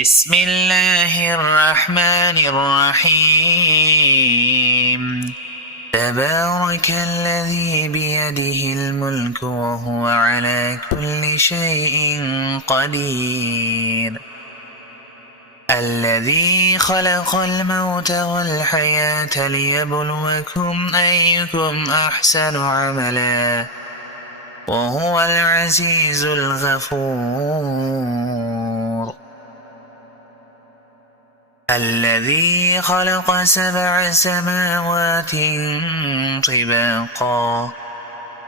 بسم الله الرحمن الرحيم. تبارك الذي بيده الملك وهو على كل شيء قدير. الذي خلق الموت والحياة ليبلوكم أيكم أحسن عملا وهو العزيز الغفور. الذي خلق 7 سماوات طباقا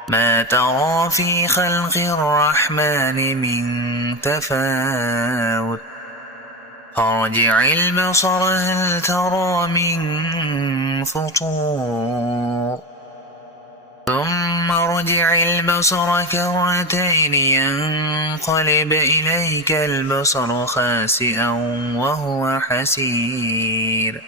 ما ترى في خلق الرحمن من تفاوت فارجع البصر هل ترى من فطور ثم ارجع البصر كرتين ينقلب إليك البصر خاسئا وهو حسير.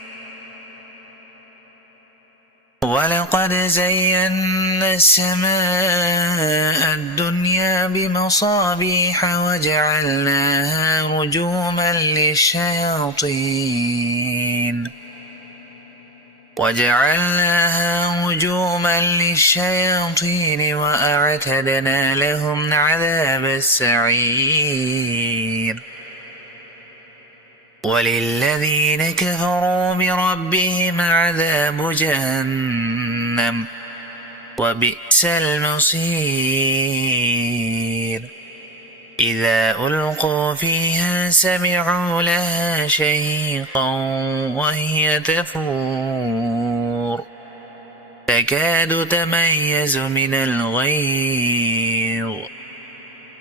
ولقد زينا السماء الدنيا بمصابيح وجعلناها رجوما للشياطين وأعتدنا لهم عذاب السعير. وللذين كفروا بربهم عذاب جهنم وبئس المصير. إذا ألقوا فيها سمعوا لها شهيقا وهي تفور تكاد تميز من الغيظ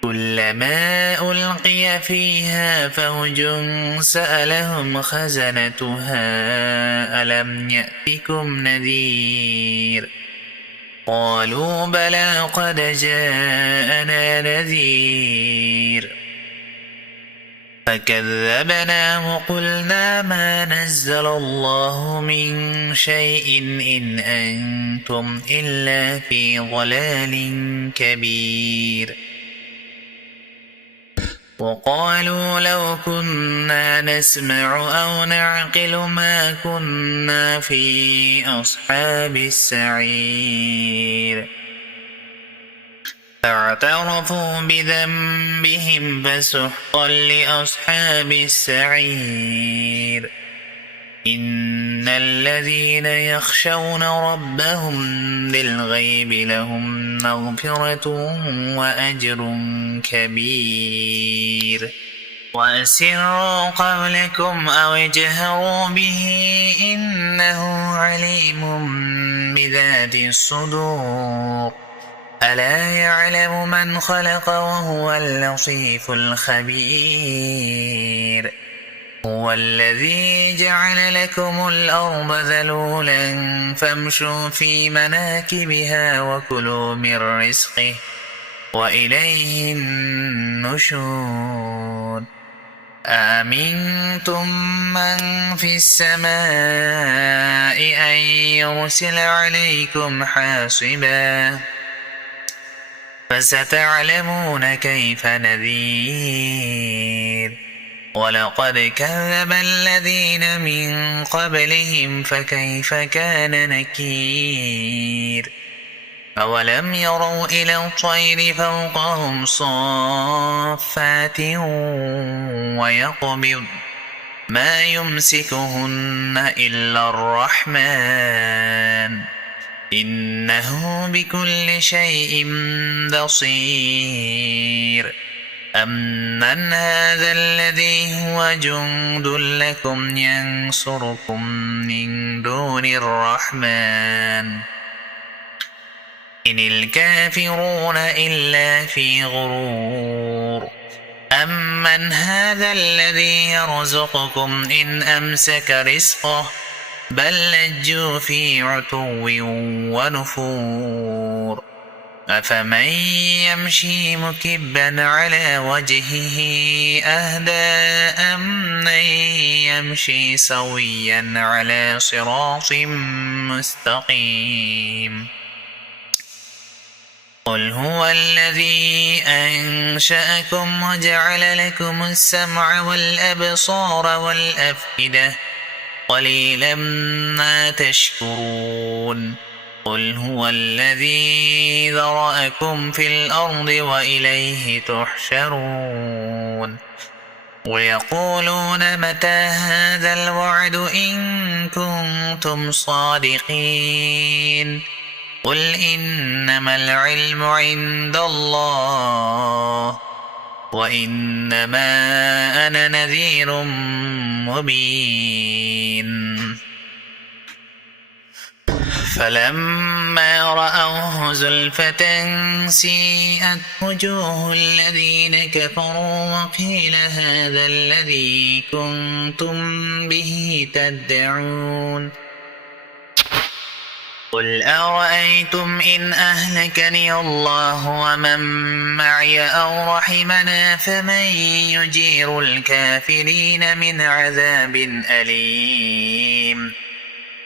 كلما ألقي فيها فوج سألهم خزنتها ألم يأتكم نذير قالوا بلى قد جاءنا نذير فكذبنا وقلنا ما نزل الله من شيء إن أنتم إلا في ضلال كبير. وقالوا لو كنا نسمع أو نعقل ما كنا في أصحاب السعير فاعترفوا بذنبهم فسحقا لأصحاب السعير. إن الذين يخشون ربهم بالغيب لهم مغفرة وأجر كبير. وأسروا قولكم أو اجهروا به إنه عليم بذات الصدور ألا يعلم من خلق وهو اللطيف الخبير. هو الذي جعل لكم الأرض ذلولا فامشوا في مناكبها وكلوا من رزقه وإليه النشور. أأمنتم من في السماء أن يرسل عليكم حاصبا فستعلمون كيف نذير. ولقد كذب الذين من قبلهم فكيف كان نكير. أولم يروا إلى الطير فوقهم صافات ويقبض ما يمسكهن إلا الرحمن إنه بكل شيء بصير. أمن هذا الذي هو جند لكم ينصركم من دون الرحمن إن الكافرون إلا في غرور. أمن هذا الذي يرزقكم إن أمسك رزقه بل لجوا في عتو ونفور. أفمن يمشي مكبا على وجهه أهدى أمن يمشي سويا على صراط مستقيم. قل هو الذي أنشأكم وجعل لكم السمع والأبصار والأفئدة قليلا ما تشكرون قل هو الذي ذرأكم في الأرض وإليه تحشرون ويقولون متى هذا الوعد إن كنتم صادقين قل إنما العلم عند الله وإنما أنا نذير مبين فلما رأوه زلفة سيئت وجوه الذين كفروا وقيل هذا الذي كنتم به تدعون قل أرأيتم إن أهلكني الله ومن معي أو رحمنا فمن يجير الكافرين من عذاب أليم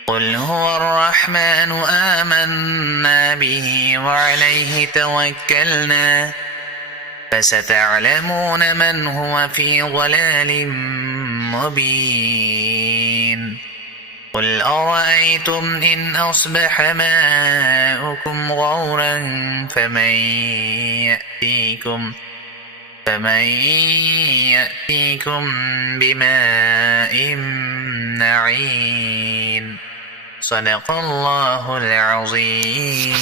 قل هو الرحمن آمنا به وعليه توكلنا فستعلمون من هو في ضلال مبين قل أرأيتم إن أصبح ماؤكم غورا فمن يأتيكم بماء معين صدق الله العظيم.